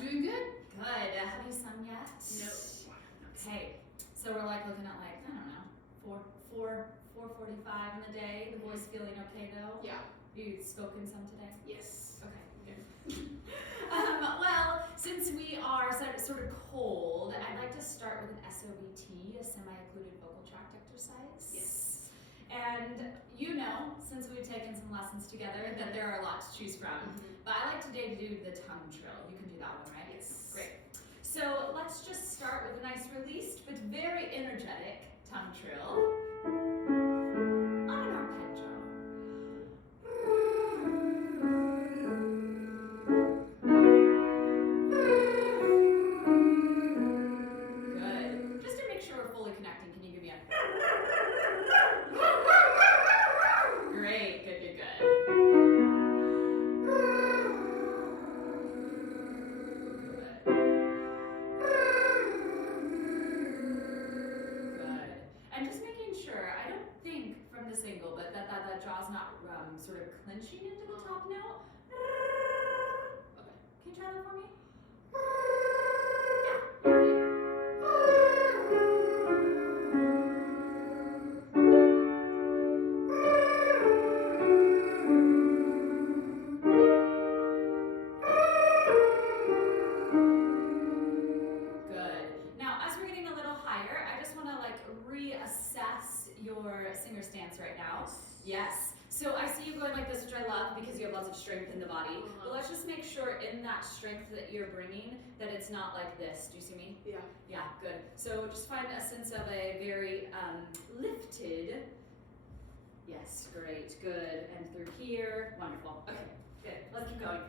doing good. Good. Have you sung yet? No. Okay. So we're like looking at like, I don't know, 4:45 in the day. The boys feeling okay though? Yeah. You spoken some today? Yes. Okay. Well, since we are sort of cold, I'd like to start with an SOVT, a semi-occluded vocal tract exercise. Yes. And you know, since we've taken some lessons together, that there are a lot to choose from. But I like today to do the tongue trill. You can do that one, right? Yes. Great. So let's just start with a nice released but very energetic tongue trill on an arpeggio. Good. Just to make sure we're fully connecting, can you give me a... Great. Good, good, good. And just making sure, I don't think from this angle, but that jaw's not sort of clenching into the top note. Okay, can you try that for me? Yeah, okay. Good. Now, as we're getting a little higher, I just want to like reassess your singer stance right now. Yes. So I see you going like this, which I love because you have lots of strength in the body. But let's just make sure in that strength that you're bringing that it's not like this. Do you see me? Yeah. Yeah, good. So just find a sense of a very lifted. Yes, great, good. And through here, wonderful. Okay, good. Let's keep going.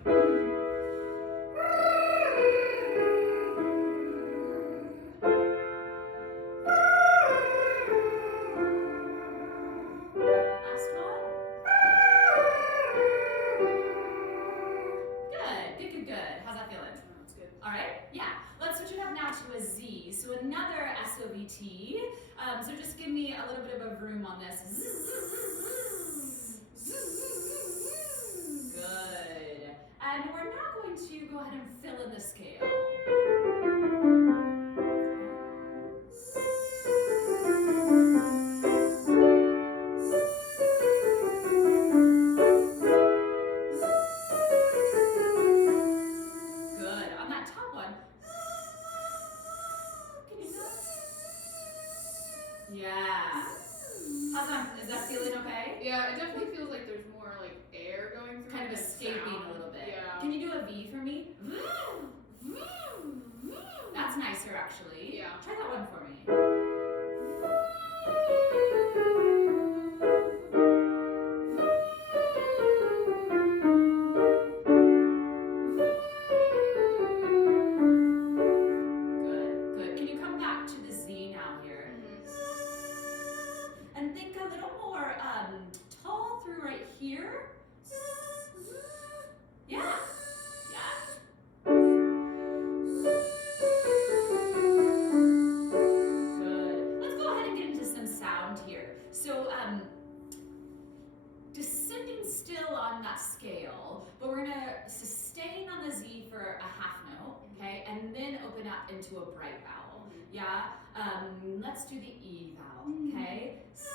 So another SOVT. So just give me a little bit of a room on this. Good. And we're now going to go ahead and fill in the scale. Good. On that top one. Yeah. How's that? Is that feeling okay? Yeah, it definitely feels like there's more like air going through. Kind of escaping a little bit. Yeah. Can you do a V for me? That's nicer actually. Yeah. Try that one for me. Into a bright vowel. Yeah? Let's do the E vowel, okay? C.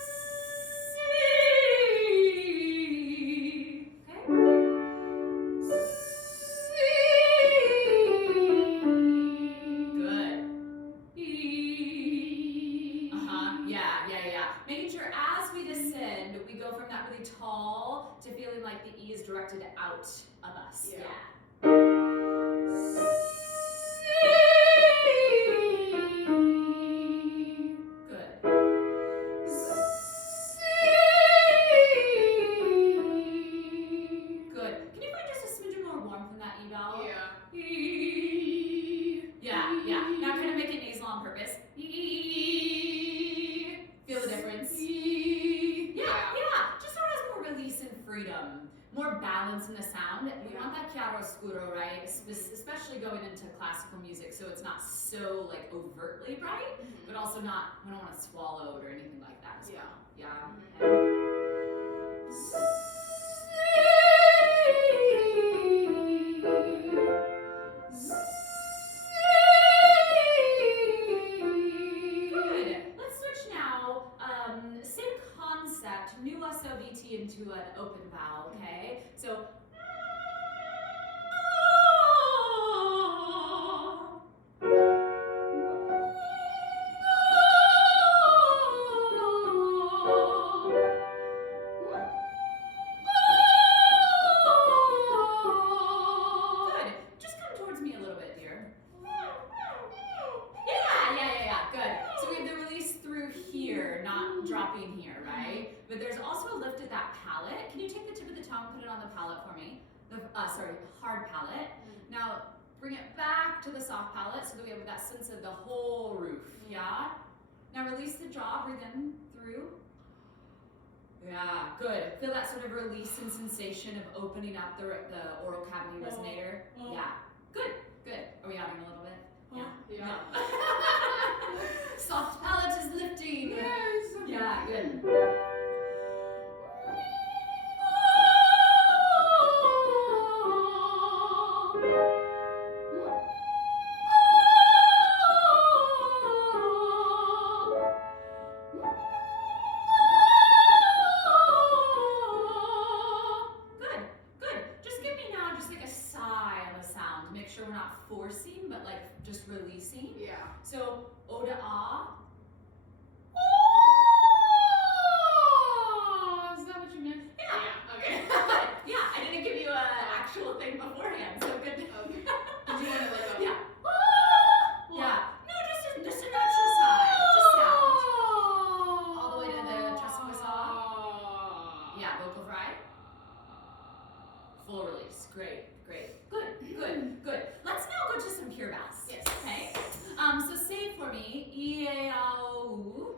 Okay? C. Good. E. Yeah. Making sure as we descend, we go from that really tall to feeling like the E is directed out of us. Yeah. Right? Especially going into classical music, so it's not so like overtly bright, but also not, we don't want to swallow it or anything like that as well. Yeah. Okay. the palate for me. Hard palate. Now bring it back to the soft palate so that we have that sense of the whole roof. Yeah? Now release the jaw, breathe in through. Yeah, good. Feel that sort of release and sensation of opening up the oral cavity resonator. Yeah, good. Are we adding a little bit? Yeah. Soft palate is lifting. Yes. Yeah, good. Good. Just give me now just like a sigh on the sound to make sure we're not forcing, but like just releasing. Yeah. So, O to ah. Is that what you meant? Yeah. Okay. Yeah, I didn't give you an actual thing beforehand, so good. Okay. Did you want to like Yeah. Yeah. No, just a natural sigh. Just sound. All the way to the chest voice ah. Yeah, vocal fry. Full release. Great. Good. Let's now go to some pure bass. Yes. Okay. So say for me, E-A-O.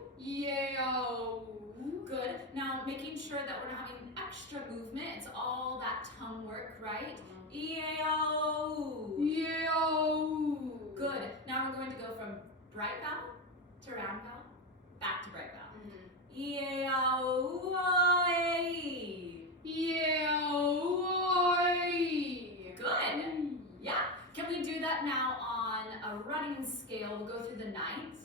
Good. Now making sure that we're not having extra movement. It's all that tongue work, right? E-A-O. Good. Now we're going to go from bright vowel to round vowel, back to bright vowel. E-A-O-I. Good. Yeah. Can we do that now on a running scale? We'll go through the ninth.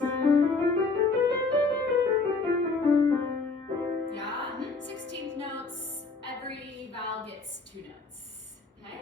Yeah. 16th notes. Every vowel gets 2 notes. Okay?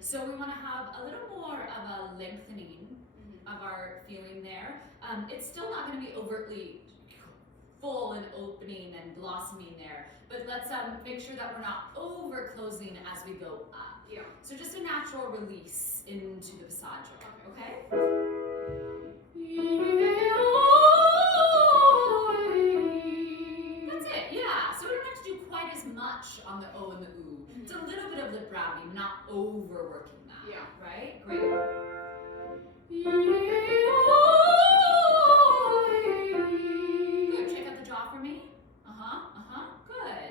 So we want to have a little more of a lengthening of our feeling there. It's still not going to be overtly full and opening and blossoming there, but let's make sure that we're not over closing as we go up. Yeah. So just a natural release into the passaggio. Okay? That's it, yeah. So we don't have to do quite as much on the O and the oo. It's a little bit of lip rounding, not overworking that. Yeah. Right? Great. Good. Check out the jaw for me. Good.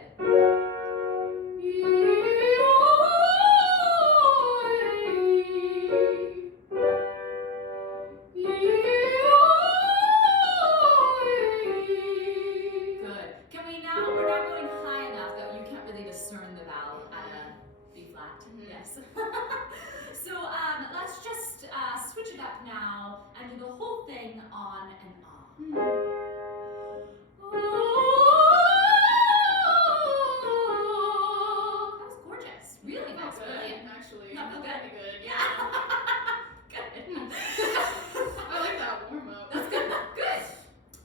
Good. Can we now, we're not going high enough that you can't really discern the vowel at a B flat. Yes. So let's just switch it up now and do the whole thing on and off. That was gorgeous. Really nice. Brilliant. Actually. Not feel good? Pretty good. Yeah. Good. I like that warm up. That's good.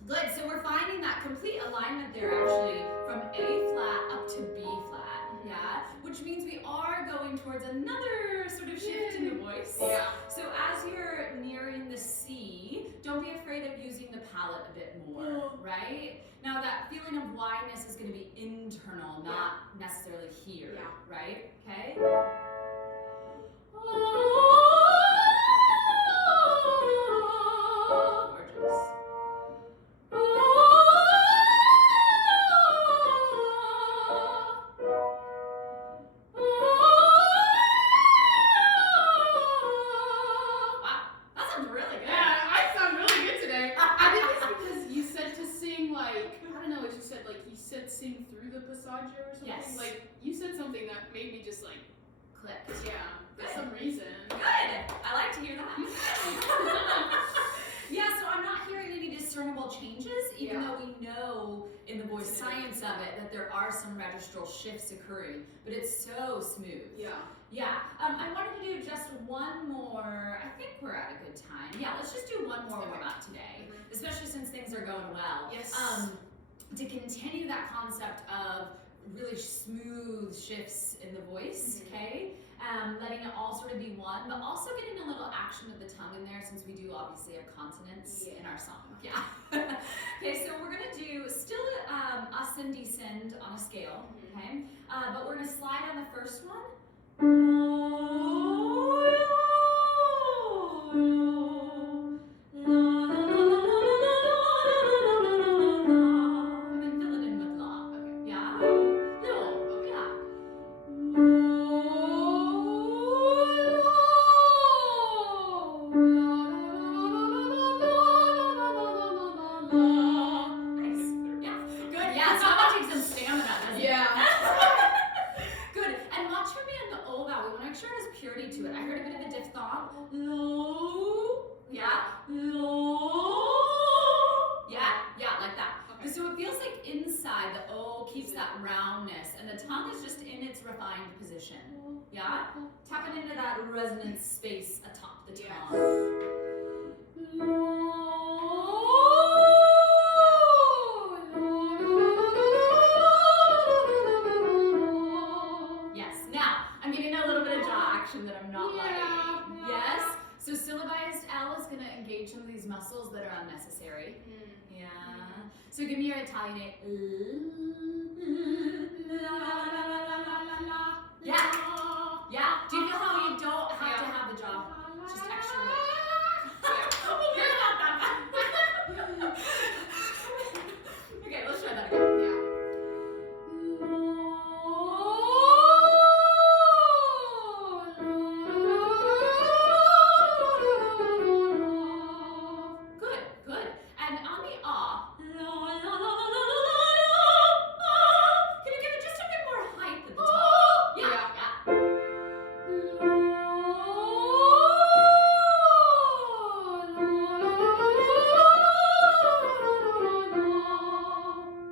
Good. So we're finding that complete alignment there actually from A flat up to B flat. Yeah. Which means we are going towards another sort of shift in the voice. Yeah. So as you're nearing the C, don't be afraid of using the palate a bit more, right? Now that feeling of wideness is going to be internal, not necessarily here, right? Okay? Gorgeous. Sing through the passaggio or something? Yes. Like, you said something that made me just like, clicked. yeah, for some reason. Good. I like to hear that. Yeah, so I'm not hearing any discernible changes, even though we know in the voice science of it that there are some registral shifts occurring, but it's so smooth. Yeah. Yeah. I wanted to do just one more. I think we're at a good time. Yeah, let's just do one more warm up today, especially since things are going well. Yes. To continue that concept of really smooth shifts in the voice, okay? Letting it all sort of be one, but also getting a little action of the tongue in there since we do obviously have consonants in our song. Yeah. Okay, so we're gonna do still ascend descend on a scale, okay? But we're gonna slide on the first one. And then fill it in with la. Okay. Yeah? No. Yeah. Nice. Yeah. Good. Yeah, it's not gonna take some stamina, doesn't it? Yeah. Good. And watch for me on the O vowel. We want to make sure it has purity to it. I heard a bit of a diphthong. Lo. Yeah. Lo. Yeah, like that. Okay. So it feels like inside the O keeps that roundness, and the tongue is just in its refined position. Yeah? Tapping into that resonance space atop the tongue. Yes. Now, I'm getting a little bit of jaw action that I'm not liking. Yes? So syllabized L is going to engage some of these muscles that are unnecessary. Yeah. So give me your Italianate. Yeah. Yeah. Do you feel how you don't have to have the jaw? Just extra lip. You're not that bad. Okay, let's try that again. Yeah. Good, good. And on the ah, can you give it just a bit more height at the top? Yeah.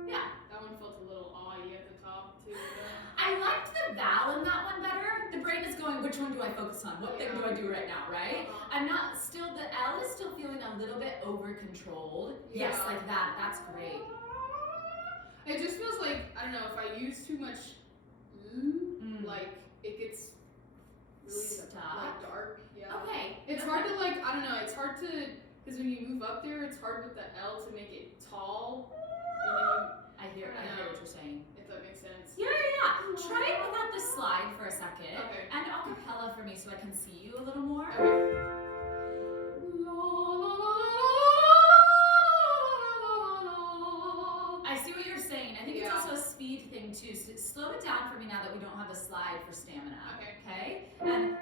Yeah. That one felt a little awe-y at the top too. I liked the vowel in that one better. The brain is going, which one do I focus on? What thing do I do right now, right? I'm not still, the L is still feeling a little bit over-controlled. Yes, Yeah. like that. That's great. It just feels like, I don't know, if I use too much like it gets really like dark. Yeah. Okay. It's hard to like, I don't know, it's hard to, because when you move up there, it's hard with the L to make it tall. And then I hear what you're saying. if that makes sense. Yeah. Try it without the slide for a second. Okay. And a cappella for me so I can see you a little more. Okay. I see what you're saying. I think it's also a speed thing too. So slow it down for me now that we don't have the slide for stamina. Okay? And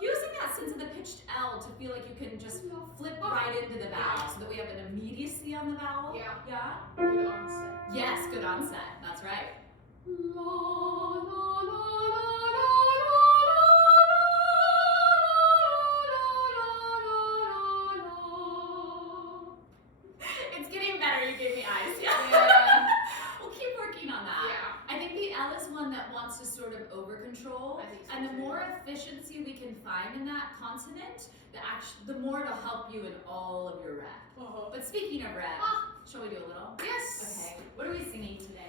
using that sense of the pitched L to feel like you can just flip right into the vowel so that we have an immediacy on the vowel. Yeah. Yeah? Good onset. Yes, good onset. That's right. It's getting better. You gave me eyes. Yeah. We'll keep working on that. Yeah. I think the L is one that wants to sort of over control. I think so And the too. more efficiency we can find in that consonant, the more it'll help you in all of your rep. But speaking of rep, shall we do a little? Yes. Okay. What are we singing today?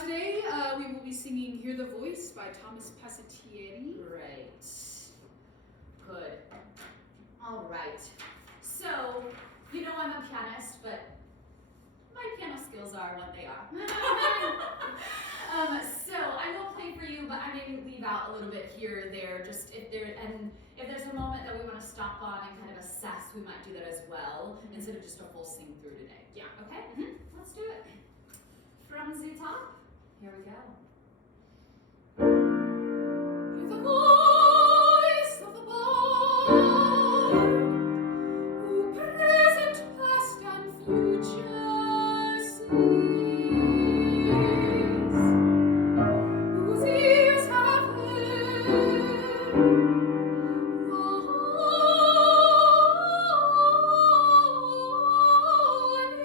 Today we will be singing "Hear the Voice" by Thomas Passettieri. Right. Good. All right. So, you know I'm a pianist, but my piano skills are what they are. So I will play for you, but I may leave out a little bit here or there, just if there's a moment that we want to stop on and kind of assess, we might do that as well, instead of just a full sing through today. Yeah. Okay? Let's do it. From the top, here we go. Hear the voice of the Lord, who present, past, and future sees, whose ears have heard. One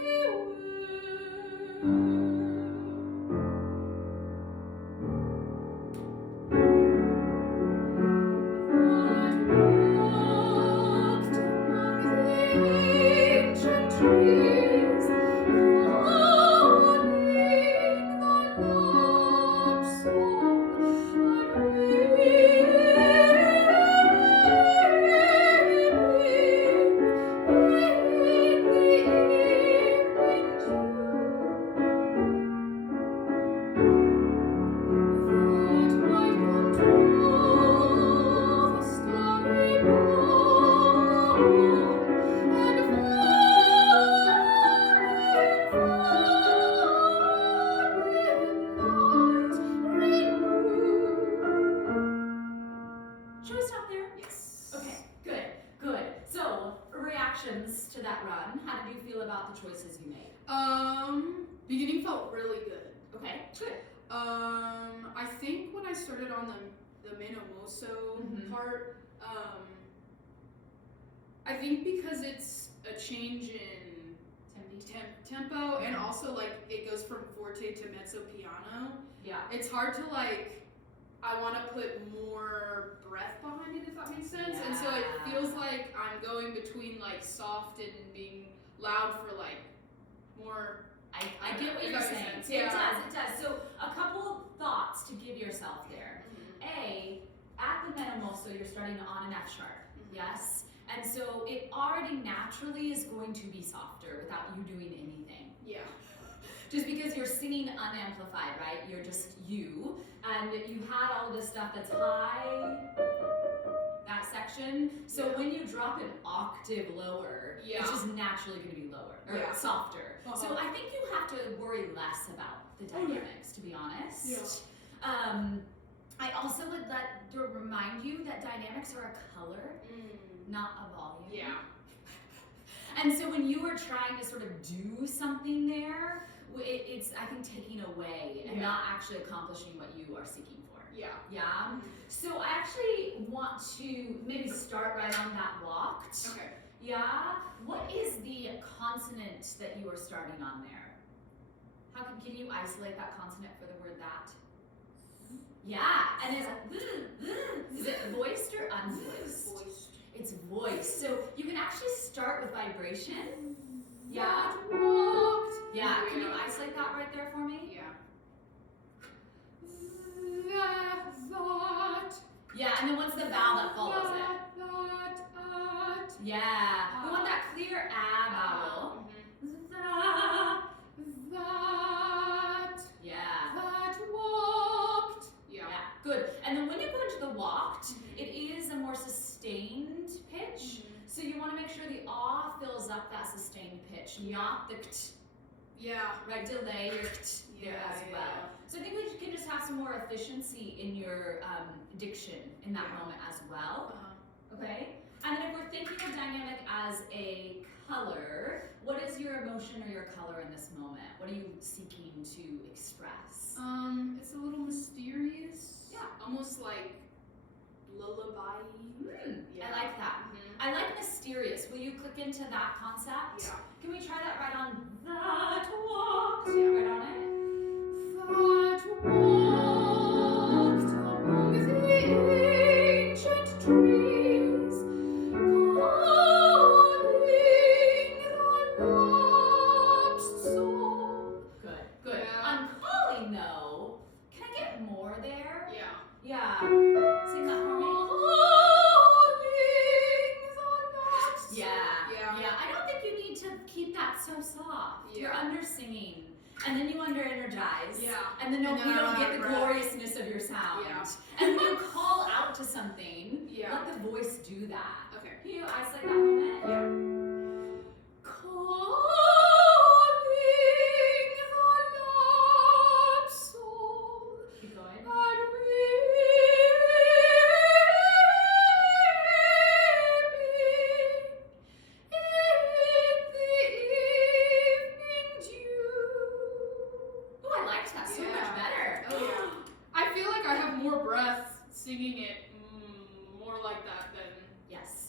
about the choices you made? Beginning felt really good. Okay, good. I think when I started on the Menomoso part, I think because it's a change in tempo, and also like it goes from forte to mezzo piano. Yeah. It's hard to like. I want to put more breath behind it, if that makes sense. Yeah. And so it feels like I'm going between like soft and being loud for like more. I get what you're saying. Yeah. It does. So a couple thoughts to give yourself there. A, at the Menomoso, you're starting on an F sharp. Yes? And so it already naturally is going to be softer without you doing anything. Yeah. Just because you're singing unamplified, right? You're just you, and you had all this stuff that's high, that section. So when you drop an octave lower, it's just naturally going to be lower, or softer. So I think you have to worry less about the dynamics, to be honest. Yeah. I also would remind you that dynamics are a color, not a volume. Yeah. And so when you are trying to sort of do something there, it's, I think, taking away and not actually accomplishing what you are seeking for. Yeah. Yeah? So I actually want to maybe start right on that walked. Okay. Yeah? What is the consonant that you are starting on there? Can you isolate that consonant for the word that? Yeah, and is it voiced or unvoiced? Voiced. It's voiced. So you can actually start with vibration. Yeah. Yeah. Can you isolate that right there for me? Yeah. Yeah, and then what's the vowel that follows it? Yeah. We want that clear ah vowel. Yeah. That walked. Yeah. Good. And then when you go into the walked, it is a more sustained pitch. So you want to make sure the ah fills up that sustained pitch, not the kt. Yeah. Right, delay your kt there as well. So I think we can just have some more efficiency in your diction in that moment as well. Okay? And then if we're thinking of dynamic as a color, what is your emotion or your color in this moment? What are you seeking to express? It's a little mysterious. Yeah. Almost like lullaby-y. I like that. I like mysterious. Will you click into that concept? Yeah. Can we try that right on that walk? Yeah, right on it. That walked among the ancient trees, calling the lapsed soul. Good. Yeah. On calling though, can I get more there? Yeah. Yeah. Sing that for me. Yeah. I don't think you need to keep that so soft. Yeah. You're under singing. And then you under energize. Yeah. And then you I don't get the breath. gloriousness of your sound. Yeah. And when you call out to something, Yeah. let the voice do that. Okay. Can you isolate that moment? Yeah. Calling the lapsed soul. Keep going. Singing it more like that than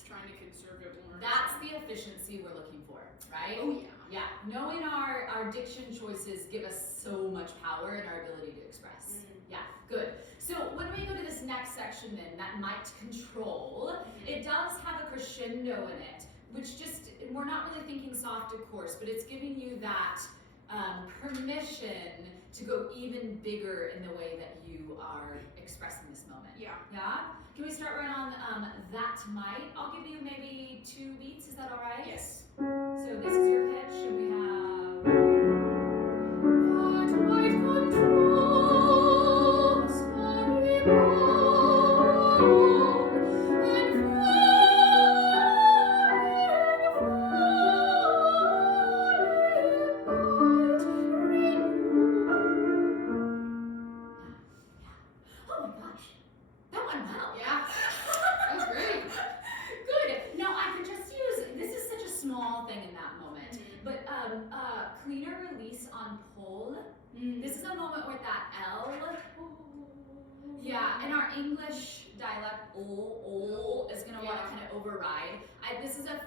trying to conserve it more. That's the efficiency we're looking for, right? Oh yeah. Yeah. Knowing our diction choices give us so much power in our ability to express. Yeah, good. So when we go to this next section then, that might control, it does have a crescendo in it, which just, we're not really thinking soft of course, but it's giving you that permission to go even bigger in the way that you are expressing this moment. Yeah. Yeah? Can we start right on that might? I'll give you maybe 2 beats, is that all right? Yes. So this is your pitch, and we have... What might control sorry born and Oh my gosh, that went well. Yeah. That was great. Good. Now I can just use, this is such a small in our English dialect, is going to want to kind of override. This is a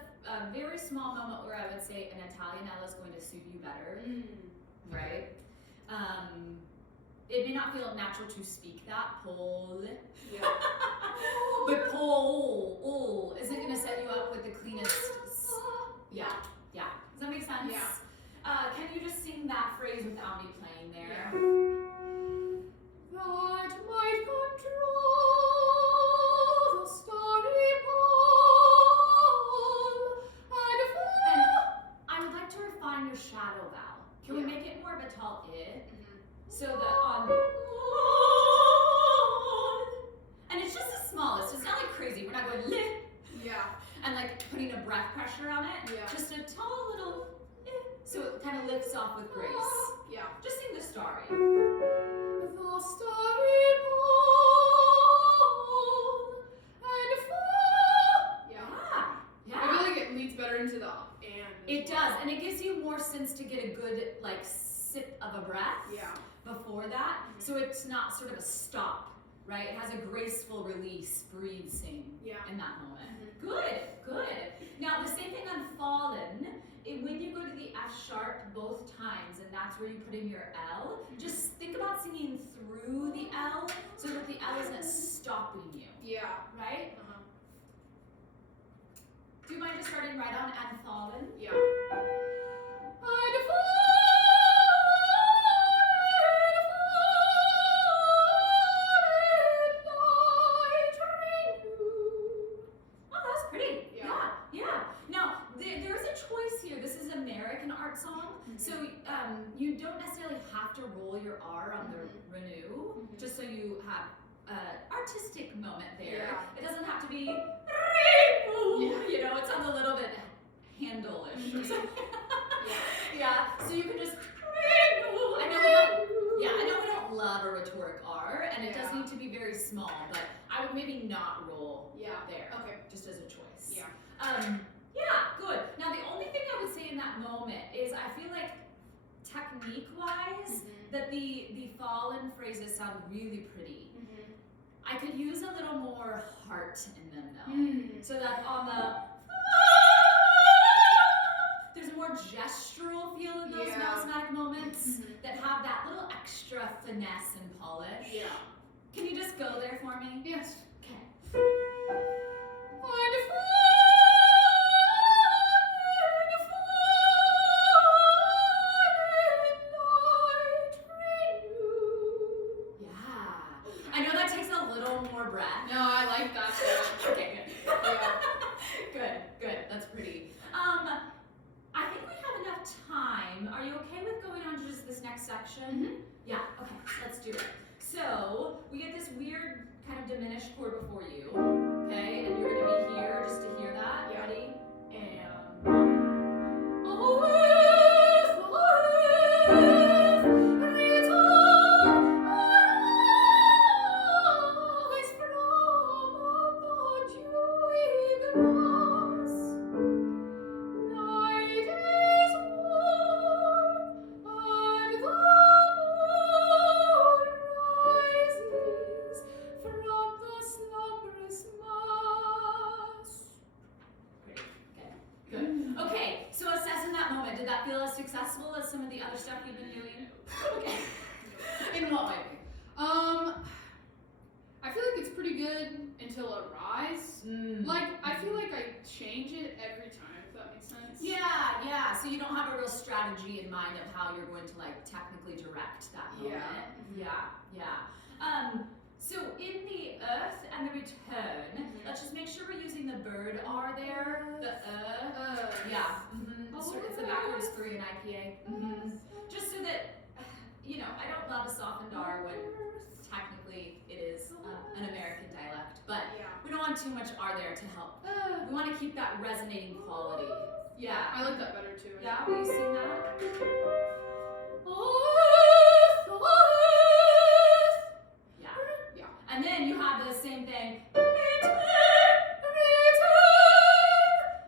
very small moment where I would say an Italian L is going to suit you better, right? It may not feel natural to speak that, Pole. Yeah. But Pole isn't going to set you up with the cleanest. Yeah. Does that make sense? Yeah. Can you just sing that phrase without me playing there? Yeah. That might control the starry pole and I would like to refine your shadow vowel. Can we make it more of a tall I? So that on. And it's just as small, it's just not like crazy. We're not going lit. Yeah. And like putting a breath pressure on it. Yeah. Just a tall little so it kind of lifts off with grace. Yeah. Just sing the starry. The starry pole and Yeah. I feel like it leads better into the and. It does, and it gives you more sense to get a good like sip of a breath. Yeah. Before that, so it's not sort of a stop, right? It has a graceful release, breathe, sing in that moment. Good. Now the same thing on fallen. When you go to the F sharp both times, and that's where you put in your L, just think about singing through the L so that the L isn't stopping you. Yeah. Right? Do you mind just starting right on and fallen? Yeah. So you don't necessarily have to roll your R on the renew, just so you have an artistic moment there. Yeah. It doesn't have to be, you know, it sounds a little bit handle-ish or something. So you can just, I know we don't love a rhetoric R, and it does need to be very small, but I would maybe not roll there, just as a choice. Good. Now the only thing I would say in that moment is I feel like technique-wise that the fallen phrases sound really pretty. I could use a little more heart in them though. So that on the there's a more gestural feel in those melismatic moments that have that little extra finesse and polish. Yeah. Can you just go there for me? Yes. Okay. I know that takes a little more breath. No, I like that too. Okay, good. Good. That's pretty. I think we have enough time. Are you okay with going on to just this next section? Yeah, okay, let's do it. So, we get this weird kind of diminished chord before you, okay? And you're gonna be here just to hear that. Ready? And successful as some of the other stuff you've been doing? Okay. In what way? I feel like it's pretty good until a rise. Like, I feel like I change it every time, if that makes sense. Yeah. So you don't have a real strategy in mind of how you're going to like technically direct that moment. So in the earth and the return, let's just make sure we're using the bird R there. The It's the backwards Korean IPA. Just so that, you know, I don't love a softened R when technically it is an American dialect, but we don't want too much R there to help. We want to keep that resonating quality. Yeah. I like that better too. Yeah, will you sing that? Yeah. And then you have the same thing.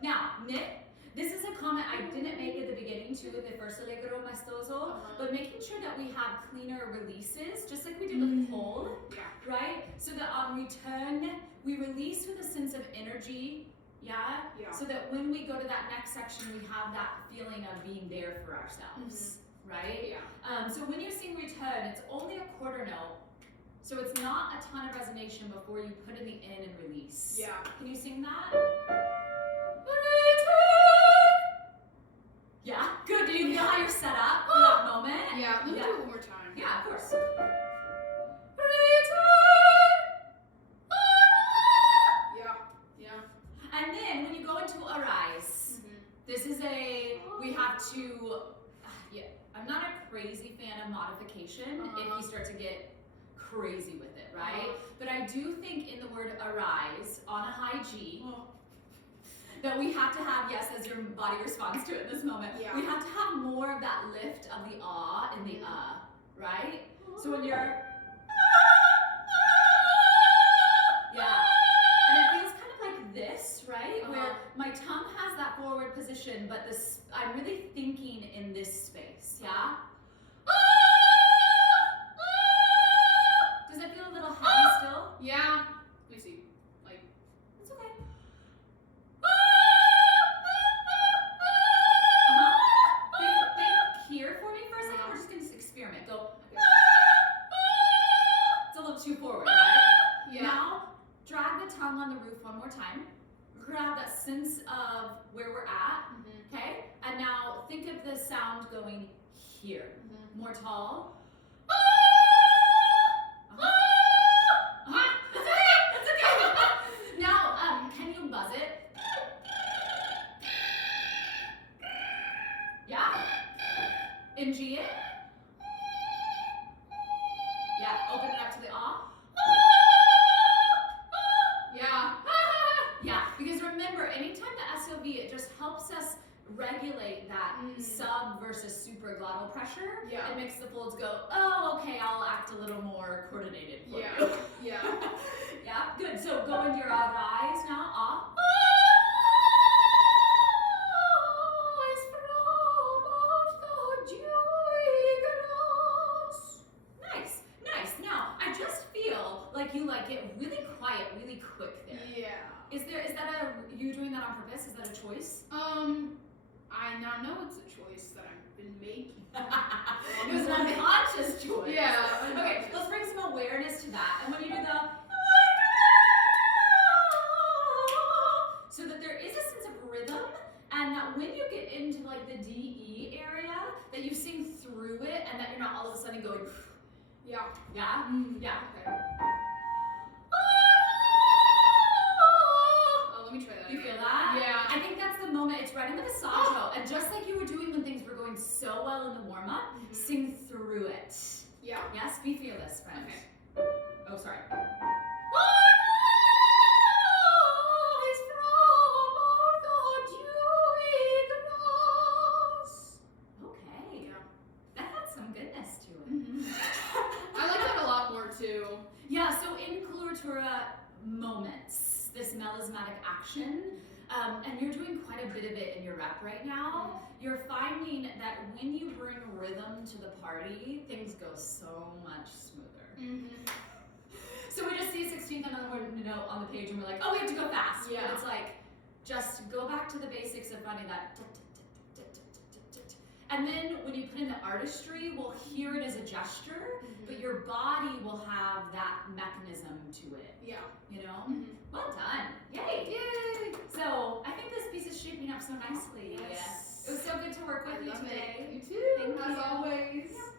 Now, Nick, this is a comment I didn't make at the beginning too with the first allegro maestoso, but making sure that we have cleaner releases, just like we did with Pole. right? So that on return, we release with a sense of energy, yeah? So that when we go to that next section, we have that feeling of being there for ourselves, right? Yeah. So when you sing return, it's only a quarter note, so it's not a ton of resonation before you put in the in and release. Yeah. Can you sing that? Yeah, good. Do you know how you're set up for that moment? Yeah, let me do it one more time. Yeah, of course. Yeah. And then when you go into arise, this is we have to, I'm not a crazy fan of modification if you start to get crazy with it, right? But I do think in the word arise on a high G, that we have to have, yes, as your body responds to it in this moment, we have to have more of that lift of the ah and the right? So when you're, and it feels kind of like this, right? Where my tongue has that forward position, but this, I'm really thinking in this space, yeah? Does it feel a little heavy still? Yeah. Let me see. Like, it's okay. Think here for me for a second. We're just gonna experiment. Go. It's a little too forward, right? Yeah. Now, drag the tongue on the roof one more time. Grab that sense of where we're at, okay? And now think of the sound going here. More tall. That's okay. Now, can you buzz it? Yeah? In G it? Yeah, open it up to the ah. Yeah, because remember, anytime the SOV, it just helps us regulate that sub versus supraglottal pressure. Yeah. It makes the folds go, oh, okay, I'll act a little more coordinated for you. Yeah. Yeah, good. So go into your rise now, ah. Nice. Now, I just feel like you get really quiet, really quick there. Yeah. Is that you doing that on purpose? Is that a choice? I now know it's a choice that I've been making. It was an unconscious choice. Yeah. Okay, let's bring some awareness to that. And when you do the so that there is a sense of rhythm, and that when you get into the DE area, that you sing through it, and that you're not all of a sudden going. Yeah. Yeah. Yeah. Okay. Let me try that. You feel that? Yeah. I think that's the moment. It's right in the passaggio. And just like you were doing when things were going so well in the warm-up, sing through it. Yeah. Yes, be fearless, friends. Okay. Oh, sorry. Okay. Yeah. That had some goodness to it. I like that a lot more too. Yeah, so in coloratura moments, this melismatic action, and you're doing quite a bit of it in your rep right now, you're finding that when you bring rhythm to the party, things go so much smoother. So we just see a 16th note on the page and we're like, oh, we have to go fast. Yeah. But it's like, just go back to the basics of finding that. And then when you put in the artistry, we'll hear it as a gesture, but your body will have that mechanism to it. Yeah. You know? Well done. Yay. So I think this piece is shaping up so nicely. Yes. It was so good to work with you today. You too. Thank as you. always. Yeah.